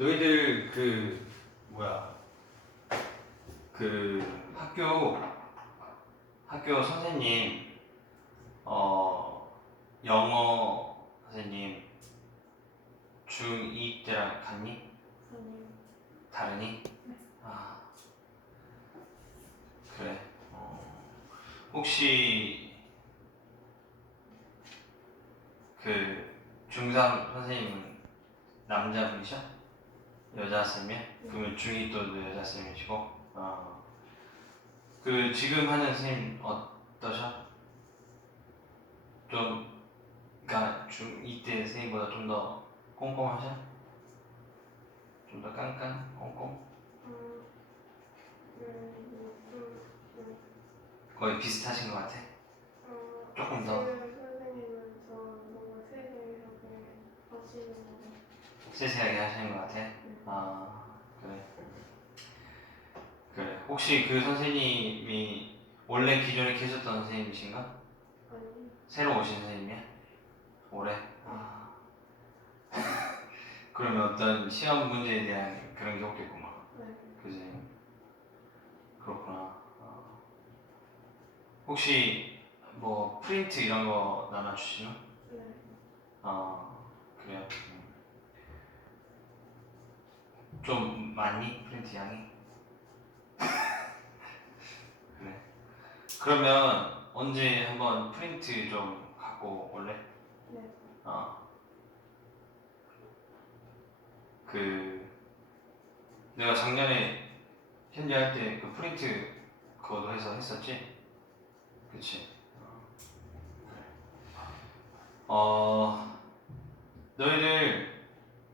너희들 그 뭐야 그 학교 학교 선생님 어 영어 선생님 중2 때랑 같니? 아니요. 다르니? 아 그래 어, 혹시 그 중3 선생님은 남자분이셔? 여자쌤이야? 그러면 중2 또도 여자쌤이시고 어. 그 지금 하는 선생님 어떠셔? 좀 그니까 중2 때 선생님보다 좀 더 꼼꼼하셔? 좀 더 깐깐 꼼꼼? 음, 음, 음, 음, 거의 비슷하신 것 같아 어, 조금 더 지금 선생님은 저 너무 세세하게 하시는 거 세세하게 하시는 것 같아 아 그래 그래 혹시 그 선생님이 원래 기존에 계셨던 선생님이신가? 아니, 새로 오신 선생님이야? 올해? 아. 그러면 어떤 시험 문제에 대한 그런 게 없겠구만 네, 그지? 그렇구나 아. 혹시 뭐 프린트 이런 거 나눠주시나? 네, 아 그래요? 음. 좀 많니? 프린트 양이? 그래 그러면 언제 한번 프린트 좀 갖고 올래? 네, 어. 그 내가 작년에 현재 할때 그 프린트 그거도 해서 했었지? 그치? 어. 어 너희들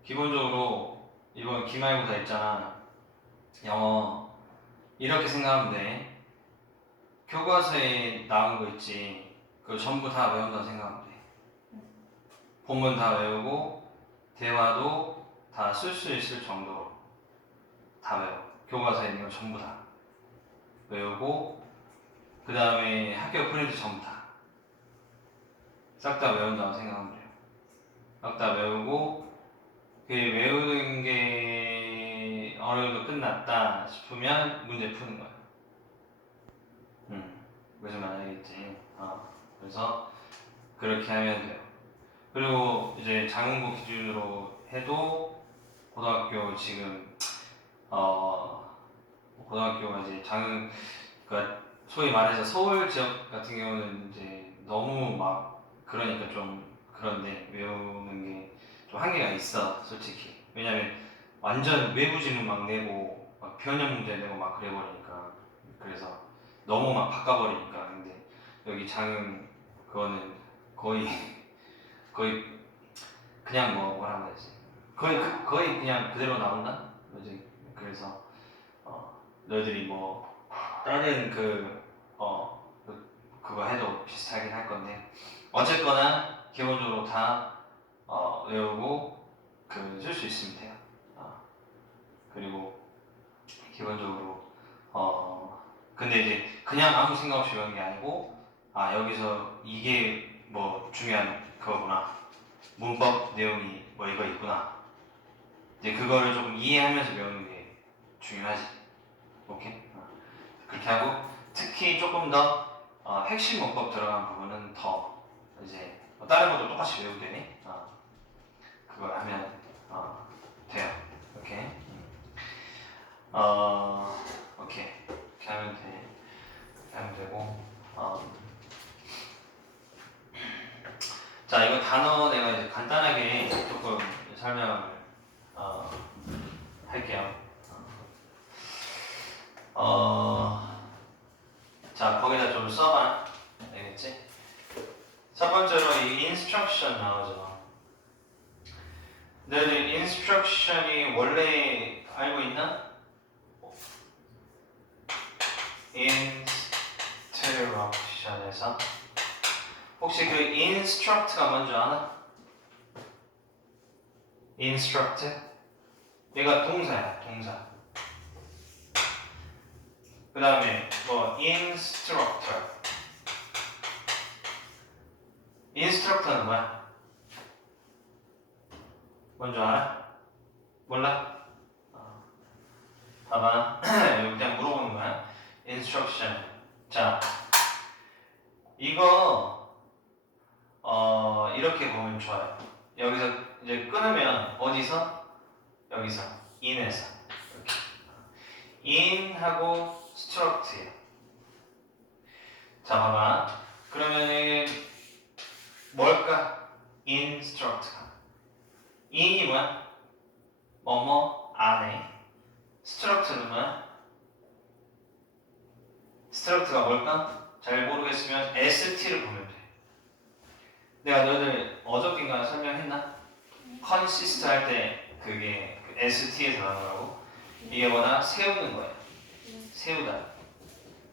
기본적으로 이번 기말고사 있잖아 영어 이렇게 생각하면 돼. 교과서에 나온 거 있지. 그거 전부 다 외운다고 생각하면 돼. 본문 다 외우고 대화도 다 쓸 수 있을 정도로 다 외워. 교과서에 있는 거 전부 다 외우고 그 다음에 학교 프린트 전부 다 싹 다 외운다고 생각하면 돼요. 싹 다 외우고 그 외우는 났다 싶으면 문제 푸는 거야. 음, 무슨 말 알겠지? 어, 그래서 그렇게 하면 돼요. 그리고 이제 장흥고 기준으로 해도 고등학교 지금 어 고등학교가 이제 장흥 그러니까 소위 말해서 서울 지역 같은 경우는 이제 너무 막 그러니까 좀 그런데 외우는 게 좀 한계가 있어 솔직히. 왜냐면 완전 외부 지문 막 내고 막 변형 문제 내고 막 그래 버리니까. 그래서 너무 막 바꿔버리니까. 근데 여기 장흥 그거는 거의 거의 그냥 뭐 뭐라고 해야지. 거의 그- 거의 그냥 그대로 나온다? 그지? 그래서 어 너희들이 뭐 다른 그어 그, 그거 해도 비슷하긴 할 건데. 어쨌거나 기본적으로 다 어, 외우고 그 쓸 수 있으면 돼요. 어. 그리고 기본적으로 어 근데 이제 그냥 아무 생각 없이 외우는 게 아니고 아 여기서 이게 뭐 중요한 그거구나. 문법 내용이 뭐 이거 있구나. 이제 그거를 좀 이해하면서 배우는 게 중요하지. 오케이? 어. 그렇게 하고 특히 조금 더 어, 핵심 문법 들어간 부분은 더 이제 뭐 다른 것도 똑같이 외우되니 어, 그걸 하면 어, 돼요. 오케이? 음. 어 오케이 이렇게 하면 돼 하면 되고 어. 자 이거 단어 내가 이제 간단하게 조금 설명을 어, 할게요. 어, 자 거기다 좀 써봐. 알겠지? 첫 번째로 이 instruction 나오죠. 너희들 instruction이 원래 알고 있나? instruction에서 혹시 그 instruct가 뭔지 아나? Instruct? 얘가 동사야, 동사. 그 다음에 뭐 instructor. instructor는 뭐야? 뭔지 알아? 몰라? 봐봐. 여기 그냥 물어보는 거야. instruction. 자, 이거 어 이렇게 보면 좋아요. 여기서 이제 끊으면 어디서? 여기서 이렇게 in하고 struct예요. 자, 봐봐. 그러면은 뭘까? instruct가. in이 뭐야? 뭐뭐 안에. struct는 뭐야? struct가 뭘까? 잘 모르겠으면 st를 보면 돼. 내가 너희들 어저께인가 설명했나? Consist 할때 그게 그 st에 들어가는 이게 뭐다? 세우는 거야. 세우다.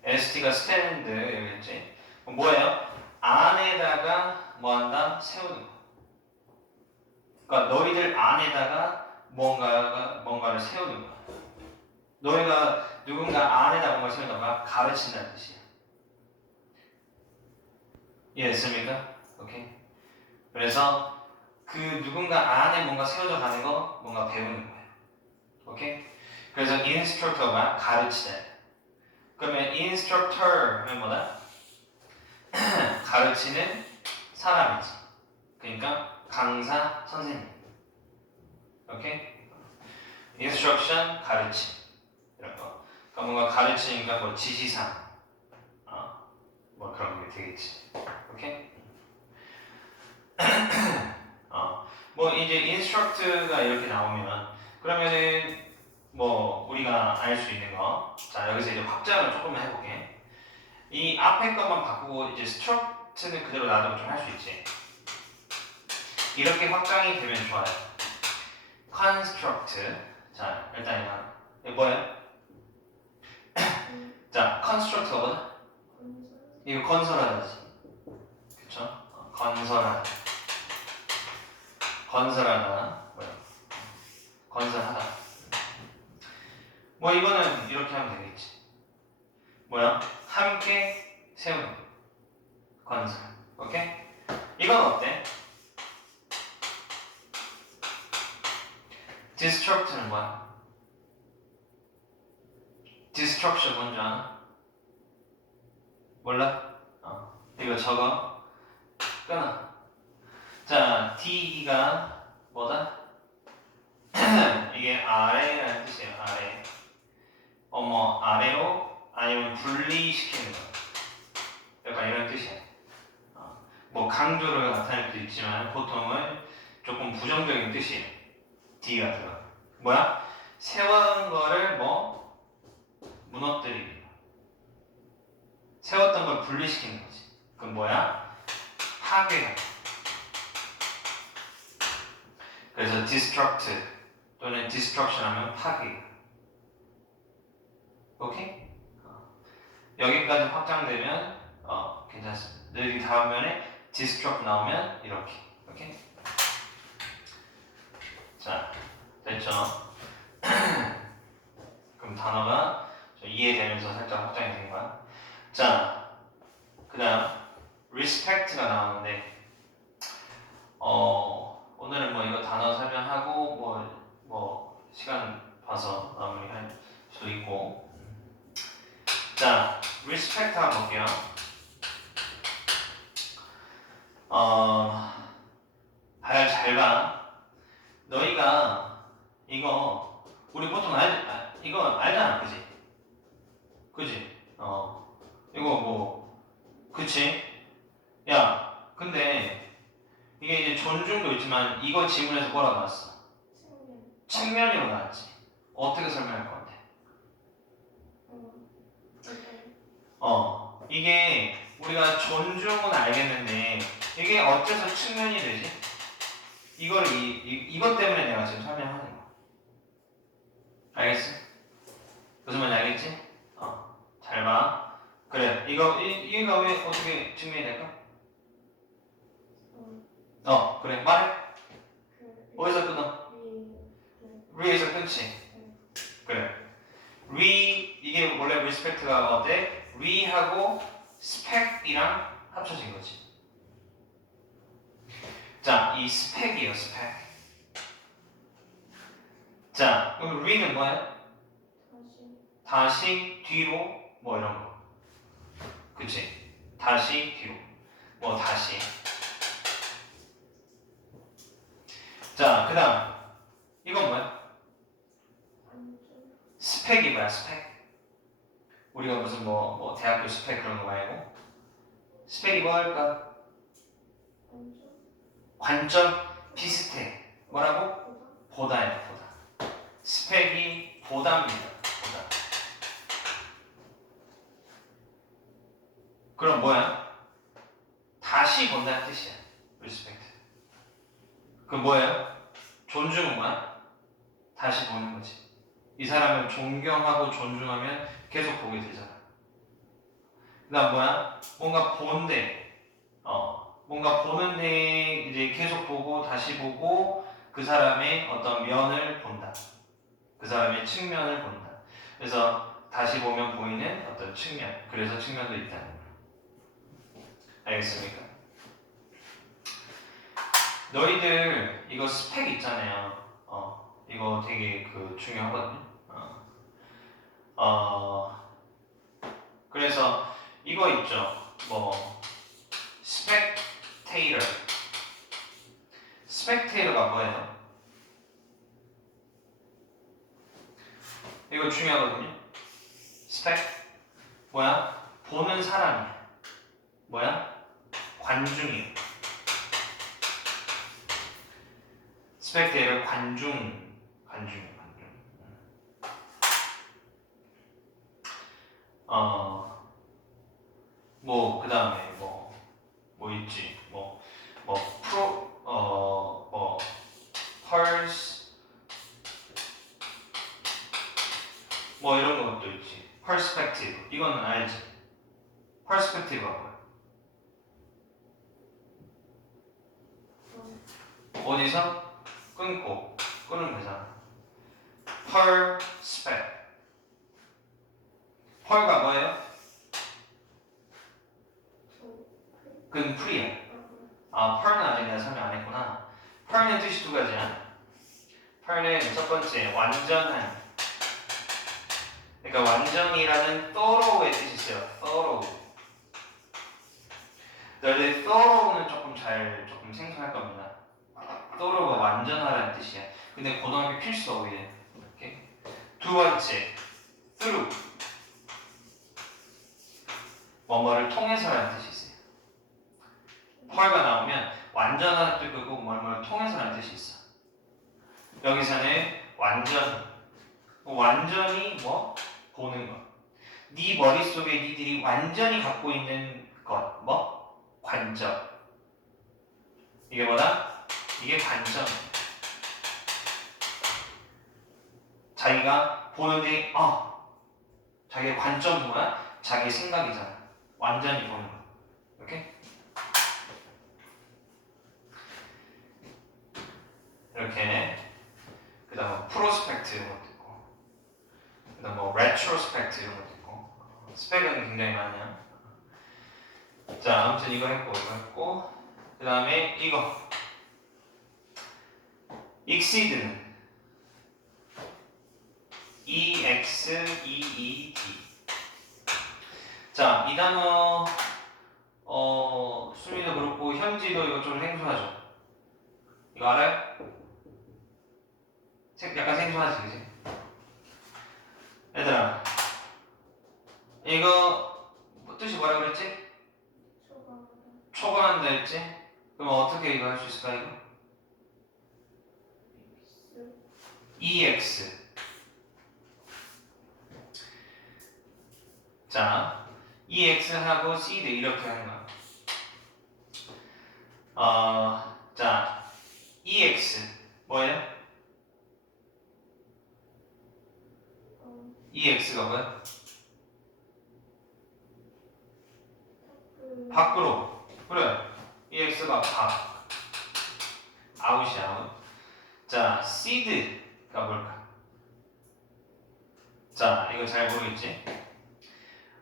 st가 stand 이랬지. 뭐예요? 안에다가 뭐 한다? 세우는 거. 그러니까 너희들 안에다가 뭔가가 뭔가를 세우는 거야. 너희가 누군가 안에다 뭔가 세우는 거야 가르친다는 뜻이야. 이해됐습니까? 오케이. 그래서 그 누군가 안에 뭔가 세워져 가는 거 뭔가 배우는 거예요. 오케이. 그래서 instructor가 가르치다. 그러면 하면 뭐다? 가르치는 사람이지. 그러니까 강사, 선생님. 오케이? instruction 가르치 이런 거. 그러니까 뭔가 가르치니까 뭐 지시사항, 어, 뭐 그런 게 되겠지. 오케이? 어, 뭐 이제 instruct가 이렇게 나오면 그러면은 뭐 우리가 알 수 있는 거, 자 여기서 이제 확장을 조금만 해볼게. 이 앞에 것만 바꾸고 이제 struct는 그대로 놔두고 좀할 수 있지. 이렇게 확장이 되면 좋아요. construct. 자, 일단 이거. 이거 뭐예요? 자, construct가 뭐다? 이거 건설하다지. 그쵸? 어, 건설하다. 건설하다. 뭐야? 건설하다. 뭐 이거는 이렇게 하면 되겠지. 뭐야? 함께 세우는 거. 건설. 오케이? 이건 어때? destruct는 뭐야? destruction 뭔지 아나? 몰라? 어. 이거 적어. 끊어. 자, D가 뭐다? 이게 아래라는 뜻이에요. 아래. 어머, 아래로 아니면 분리시키는 거. 약간 이런 뜻이야. 어. 뭐 강조를 나타낼 수도 있지만 보통은 조금 부정적인 뜻이에요. D가 들어. 뭐야? 세워놓은 거를 뭐 무너뜨리는 거. 세웠던 걸 분리시키는 거지. 그럼 뭐야? 파괴가. 그래서 destruct 또는 destruction 하면 파괴. 오케이? 어. 여기까지 확장되면 어, 괜찮습니다. 여기 다음 면에 destruct 나오면 이렇게. 오케이? 자, 됐죠? 그럼 단어가 좀 이해되면서 살짝 확장이 된 거야. 자, 그 다음 respect가 나오는데 어, 오늘은 뭐 이거 단어 설명하고 뭐, 뭐 시간 봐서 마무리할 수도 있고 자, respect 한번 볼게요. 어, 잘, 잘 봐. 너희가 이거 우리 보통 알 아, 이거 알잖아, 그지? 그지? 어 이거 뭐 그치? 야 근데 이게 이제 존중도 있지만 이거 지문에서 뭐라 나왔어? 측면. 측면이로 나왔지. 어떻게 설명할 것 같아? 어. 이게 우리가 존중은 알겠는데 이게 어째서 측면이 되지? 이걸 이, 이 이것 때문에 내가 지금 설명하는 거야. 알겠어? 무슨 말인지 알겠지? 어, 잘 봐. 그래, 이거 이, 이거 왜 어떻게 증명이 될까? 어. 어, 그래, 말해. 그. 어디서 끊어? 위. re에서 끊지. 그래. re 이게 원래 respect가 어때? re하고 spec이랑 합쳐진 거지. 자, 이 spec이에요, spec. 자, 그럼 re는 뭐예요? 다시 뒤로 뭐 이런 거. 그치? 다시 뒤로. 뭐 다시. 자, 그 다음. 이건 뭐야? 스펙이 뭐야, 스펙? 우리가 무슨 뭐, 뭐 대학교 스펙 그런 거 말고. 스펙이 뭐 할까? 관점 비슷해. 뭐라고? 보다 보다야, 보다. 스펙이 보다입니다. 보다. 그럼 뭐야? 다시 본다는 뜻이야. respect. 그 뭐예요? 뭐야? 다시 보는 거지. 이 사람을 존경하고 존중하면 계속 보게 되잖아. 그 다음 뭐야? 뭔가 본데, 어, 뭔가 보는데 이제 계속 보고 다시 보고 그 사람의 어떤 면을 본다. 그 사람의 측면을 본다. 그래서 다시 보면 보이는 어떤 측면. 그래서 측면도 있다는 거예요. 알겠습니까? 너희들 이거 스펙 있잖아요. 어, 이거 되게 그 중요하거든요. 어, 어, 그래서 이거 있죠. 뭐 스펙테이터. 스펙테이터가 뭐예요? 이거 중요하거든요. 스펙 뭐야? 보는 사람이야. 뭐야? 관중이에요. 스펙테이터 관중, 관중이에요. 관중. 어, 뭐 그 다음에 뭐, 뭐 있지? 뭐, 뭐 프로, 어, 뭐 펄스, 뭐 이런 것도 있지. perspective 이거는 알지? perspective가 뭐야? 어디서 끊고 끊으면 되잖아. perspect. 펄가 뭐예요? 그건 풀이야. 아, 펄은 아직 내가 설명 안 했구나. 펄은 뜻이 두 가지야. 펄은 첫 번째 완전한. 그러니까 완전이라는 thorough의 뜻이 있어요. thorough. 너희들 thorough는 조금 잘 조금 생소할 겁니다. thorough가 완전하라는 뜻이야. 근데 고등학교 필수 이렇게. 두 번째 through. 뭐뭐를 통해서라는 뜻이 있어요. 펄가 나오면 완전한 뜻이고 뭐뭐를 통해서라는 뜻이 있어. 여기서는 완전, 완전히 뭐 보는 것. 네 머릿속에 니들이 완전히 갖고 있는 것, 뭐 관점. 이게 뭐다? 이게 관점. 자기가 보는데, 아, 자기의 관점 뭐야? 자기 생각이잖아. 완전히 보는 거. 오케이? 이렇게 그다음 프로스펙트 이런 것도 있고 그다음 뭐 레트로스펙트 이런 것도 있고 스펙은 굉장히 많아요. 자 아무튼 이거 했고 이거 했고 그 다음에 이거 exceed는 e x e e d 자이 단어 어 수미도 그렇고 현지도 이거 좀 생소하죠. 이거 알아요? 생- 약간 생소하지, 그지? 얘들아, 이거 뭐 뜻이 뭐라 그랬지? 초과한다 했지? 그럼 어떻게 이거 할 수 있을까, 이거? EX. 자, EX하고 seed 이렇게 하는 거야. 어, 자, EX. 뭐예요? 어, EX가 뭐야? 그 밖으로. 그래. EX가 밖. 아웃이 아웃. 자 seed가 뭘까? 자 이거 잘 모르겠지?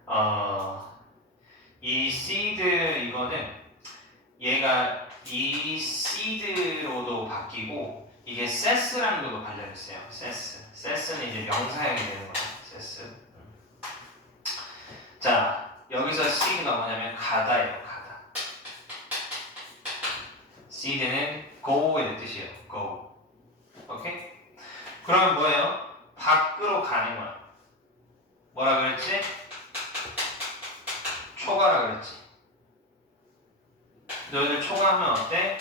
어이 seed 이거는 얘가 이 seed로도 바뀌고 이게 ses랑도 관련있어요. ses ses는 이제 명사형이 되는 거야 됐어요. 자, 여기서 C가 뭐냐면 가다예요. 가다. C는 go의 뜻이에요. go. 오케이? 그러면 뭐예요? 밖으로 가는 거야. 뭐라 그랬지? 초과라 그랬지. 너희들 초과하면 어때?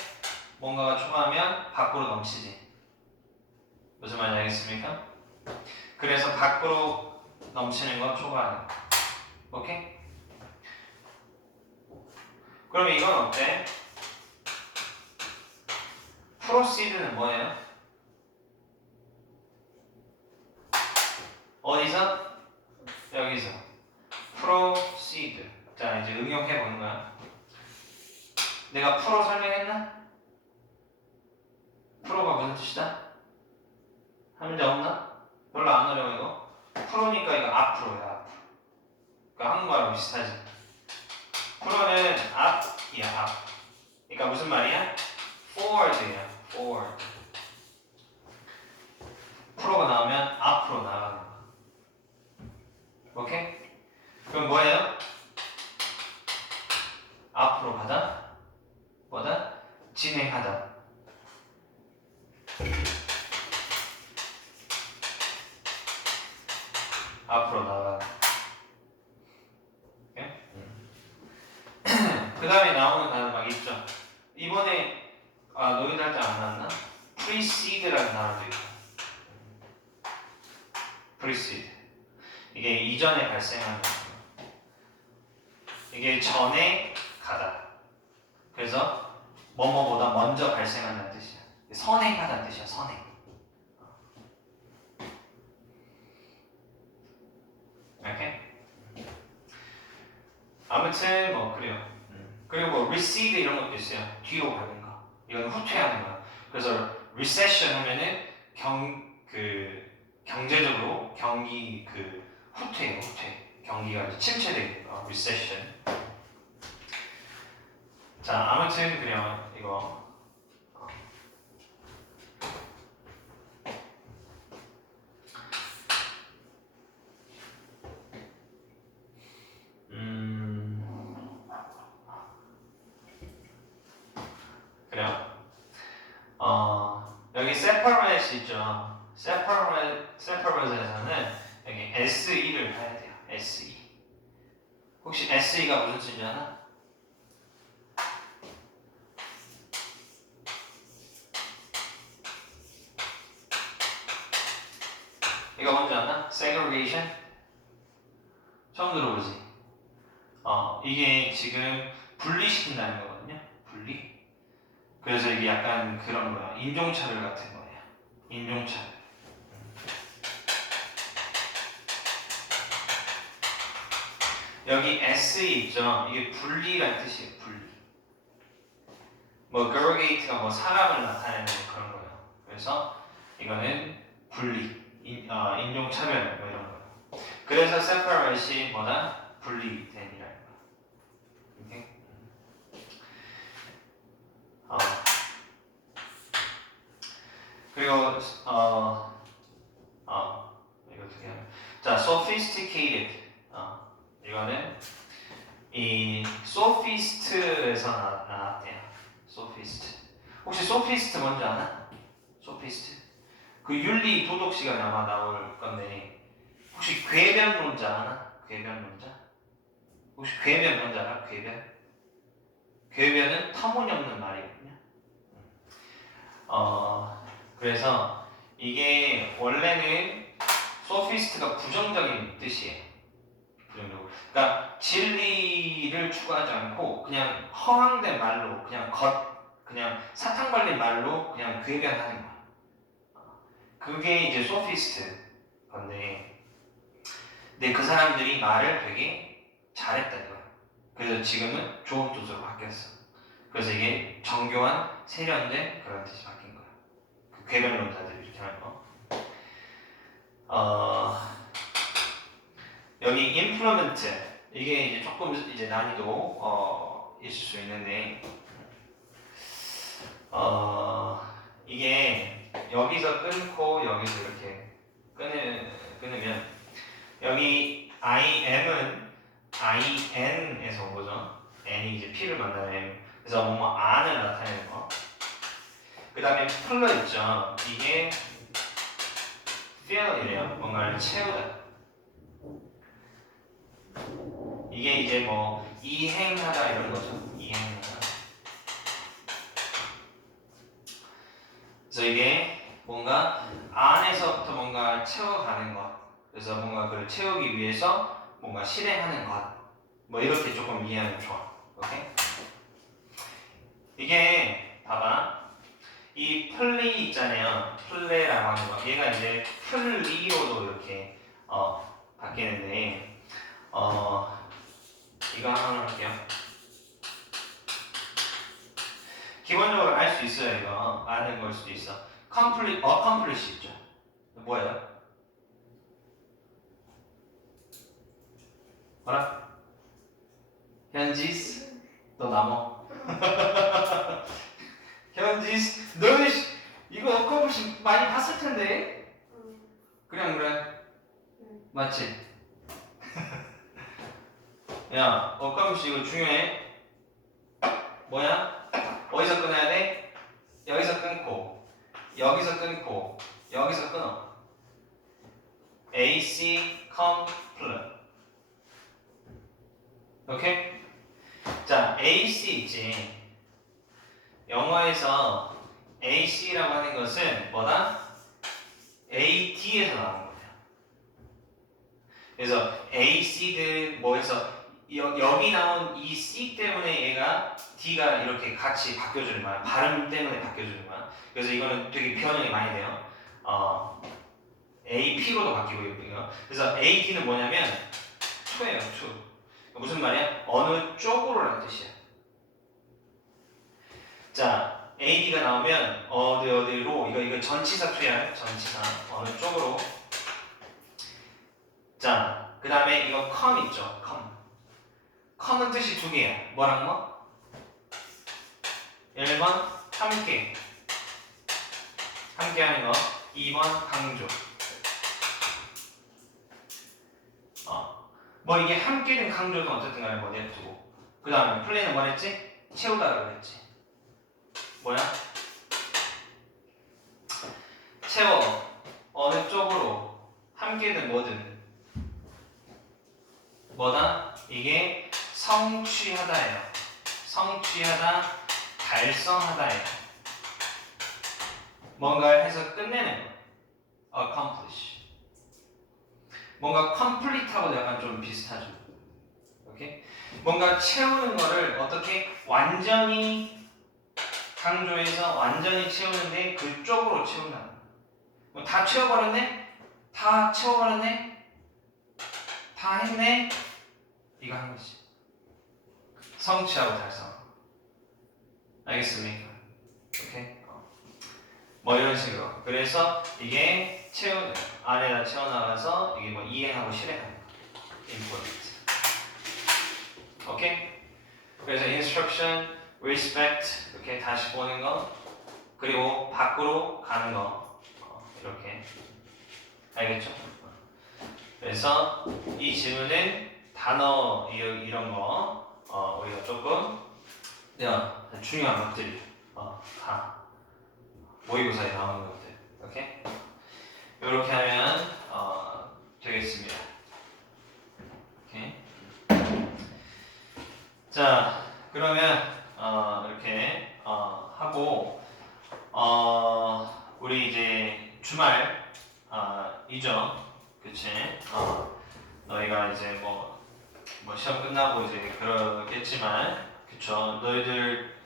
뭔가가 초과하면 밖으로 넘치지. 무슨 말인지 알겠습니까? 그래서 밖으로 넘치는 건 거. 오케이? 그러면 이건 어때? 프로시드는 뭐예요? 어디서? 여기서. 프로시드. 자, 이제 응용해 보는 거야. 내가 프로 설명했나? 프로가 무슨 뜻이다? 한 문제 없나? 별로 안 어려워 이거. 프로니까 이거 앞으로야 앞으로. 그 한국말하고 비슷하지. 프로는 앞이야 앞. 그러니까 무슨 말이야? forward야 forward. 프로가 나오면 앞으로 나가는 거. 오케이? 그럼 뭐예요? 앞으로 가다. 뭐다? 진행하다. 앞으로 나가다. 그 다음에 나오는 단어 막 있죠. 이번에 아 너희들 할 때 안 나왔나? precede라는 단어도 있고. precede. 이게 이전에 발생하는 거. 이게 전에 가다. 그래서 뭐뭐보다 먼저 발생한다는 뜻이야. 선행하다는 뜻이야. 선행. 이렇게. 아무튼 뭐 그래요. 음. 그리고 뭐 recede 이런 것도 있어요. 뒤로 가는 거. 이건 후퇴하는 거. 그래서 recession 하면은 경 그 경제적으로 경기 그 후퇴예요. 후퇴. 경기가 침체되는 거. recession. 자 아무튼 그래요. 이거. 음. 그래요. 어, 여기 separate 있죠. separate, separate에서는 여기 SE를 해야 돼요. SE. 혹시 SE가 무슨 아나? 이거 뭔지 아나? segregation? 처음 들어보지? 어, 이게 지금 분리시킨다는 거거든요. 분리. 그래서 이게 약간 그런 거야. 인종차별 같은 거예요. 인종차별. 여기 S 있죠. 이게 분리라는 뜻이에요. 분리. 뭐 girlgate가 뭐 사람을 나타내는 그런 거예요. 그래서 이거는 분리, 인, 어, 인종 차별 뭐 이런 거예요. 그래서 separate이 뭐다? 분리됨이라는 거. 어. 그리고 어, 어, 이거 어떻게 하냐? 자, sophisticated. 어, 이거는 이 sophist에서 나, 나왔대요. sophist. 혹시 sophist 뭔지 아나? sophist. 그 윤리 도덕 시간에 아마 나올 건데 혹시 궤변론자 아나? 궤변론자? 혹시 뭔지 알아? 궤변? 궤변은 터무니없는 말이거든요. 어, 그래서 이게 원래는 소피스트가 부정적인 뜻이에요. 부정적으로. 그러니까 진리를 추구하지 않고 그냥 허황된 말로 그냥 겉 그냥 사탕 발린 말로 그냥 궤변하는 거야. 그게 이제 소피스트 건데, 근데 그 사람들이 말을 되게 잘했다 이거야. 그래서 지금은 좋은 뜻으로 바뀌었어. 그래서 이게 정교한 세련된 그런 뜻이 바뀐 거야. 그 궤변론자들이 이렇게 하는 거. 어, 여기 implement 이게 이제 조금 이제 난이도 어, 있을 수 있는데 어, 이게 여기서 끊고 여기서 이렇게 끊으, 끊으면 여기 I am은 IN에서 온 거죠. N이 이제 P를 만나는 M. 그래서 뭐뭐 안을 나타내는 거. 그 다음에 풀러 있죠. 이게 fill이래요. 뭔가를 채우다. 이게 이제 뭐 이행하다 이런 거죠. 이행하다. 그래서 이게 뭔가 안에서부터 뭔가 채워가는 것. 그걸 채우기 위해서 뭔가 실행하는 것. 뭐 이렇게 조금 이해하면 좋아. 오케이? 이게 봐봐. 이 플리 있잖아요. 플레라고 하는 거. 얘가 이제 플리로도 이렇게 어 바뀌는데 어 이거 하나 할게요. 기본적으로 알 수 있어요 이거 아는 걸 수도 있어. complete, accomplish 있죠. 뭐예요? 뭐라? 현지스 너 남어. 현지스 너 씨, 이거 accomplish 많이 봤을 텐데. 음, 그냥 그래. 응. 맞지? 야, accomplish 이거 중요해. 뭐야? 어디서 끊어야 돼? 여기서 끊고, 여기서 끊고, 여기서 끊어. AC, complete. 오케이? 자, AC 있지. 영어에서 AC라고 하는 것은 뭐다? AD에서 나온 거예요. 그래서 AC든 뭐해서 여, 여기 나온 이 C 때문에 얘가 D가 이렇게 같이 바뀌어주는 거야. 발음 때문에 바뀌어주는 거야. 그래서 이거는 되게 변형이 많이 돼요. 어, AP로도 바뀌고 있고요. 그래서 AT는 뭐냐면 to예요, to. 무슨 말이야? 어느 쪽으로라는 뜻이야. 자, AD가 나오면 어디 어디로 이거 이거 전치사 투야 전치사 어느 쪽으로 자, 그 다음에 이거 come 있죠, come. come은 뜻이 두 개야. 뭐랑 뭐? 1번 함께 함께 하는 거 2번 강조 어. 뭐 이게 함께든 강조든 어쨌든 간에 뭐 냅두고. 그 다음에 플레이는 뭐 했지? 채우다라고 했지. 뭐야? 채워. 어느 쪽으로 함께든 뭐든. 뭐다? 이게 성취하다예요. 성취하다 달성하다예요. 뭔가를 해서 끝내는 거 accomplish 뭔가 complete하고도 약간 좀 비슷하죠 오케이? 뭔가 채우는 거를 어떻게 완전히 강조해서 완전히 채우는데 그쪽으로 채운다. 뭐 다 채워버렸네? 다 채워버렸네? 다 했네? 이거 한 거지. 성취하고 달성. 알겠습니까? 어. 뭐 이런 식으로. 그래서 이게 채우, 안에다 채워나가서 이게 뭐 이행하고 실행하는 거. important. 오케이? 그래서 instruction, respect 이렇게 다시 보는 거 그리고 밖으로 가는 거 어, 이렇게 알겠죠? 그래서 이 질문은 단어 이- 이런 거 어, 우리가 조금 야, 중요한 것들이 어, 다 모의고사에 나오는 것들 오케이? 이렇게 하면 어, 되겠습니다. 오케이? 자 그러면 어, 이렇게 어, 하고 어, 우리 이제 주말 어, 이죠, 그치? 어, 너희가 이제 뭐, 뭐 시험 끝나고 이제 그러겠지만, 그쵸? 너희들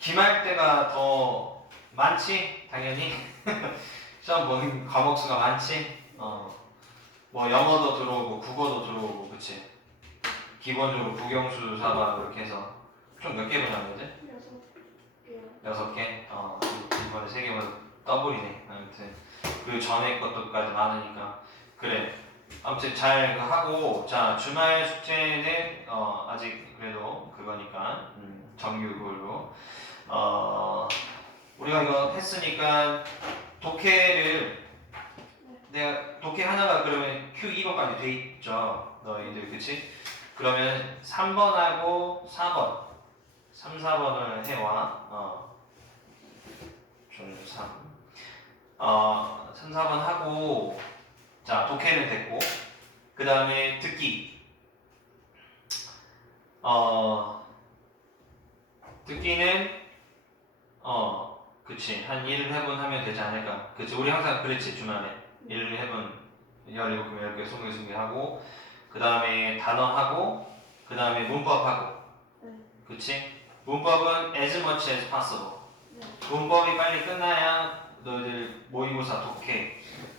기말 때가 더 많지, 당연히. 시험 보는 과목 수가 많지. 어, 뭐 영어도 들어오고 국어도 들어오고, 그치? 기본적으로 국영수 사과 이렇게 해서 좀몇개 보냐면 이제 여섯 개요. 여섯 개. 어 이번에 세 개면 더블이네. 아무튼 그 전에 것도까지 많으니까 그래. 아무튼 잘 그거 하고 자 주말 숙제는 어 아직 그래도 그거니까 음, 정규 그걸로 어 우리가 이거 했으니까 독해를 내가 독해 하나가 그러면 Q2번까지 돼 있죠. 너희들 그치? 그러면 3번하고 4번 3, 4번을 해와 어. 중 3 어, 3, 4번 하고 자 독해는 됐고 그 다음에 듣기 어 듣기는 어 그치. 한 1회분 하면 되지 않을까. 그치. 우리 항상 그랬지 주말에. 1회분 17개 10개 20개 20개 하고 그 다음에 단어하고 그 다음에 문법하고. 네. 그치? 문법은 as much as possible. 네. 문법이 빨리 끝나야 너희들 모의고사 독해.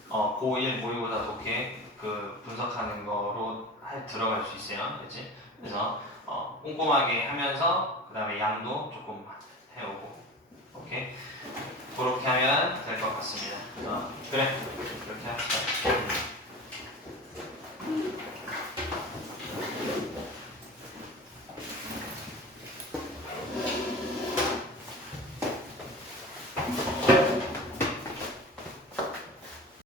어 고1 모의고사 독해. 그 분석하는 거로 할- 들어갈 수 있어요. 그치? 그래서 어, 꼼꼼하게 하면서 그 다음에 양도 조금 해오고 오케이? 그렇게 하면 될 것 같습니다. 어, 그래. 그렇게 합시다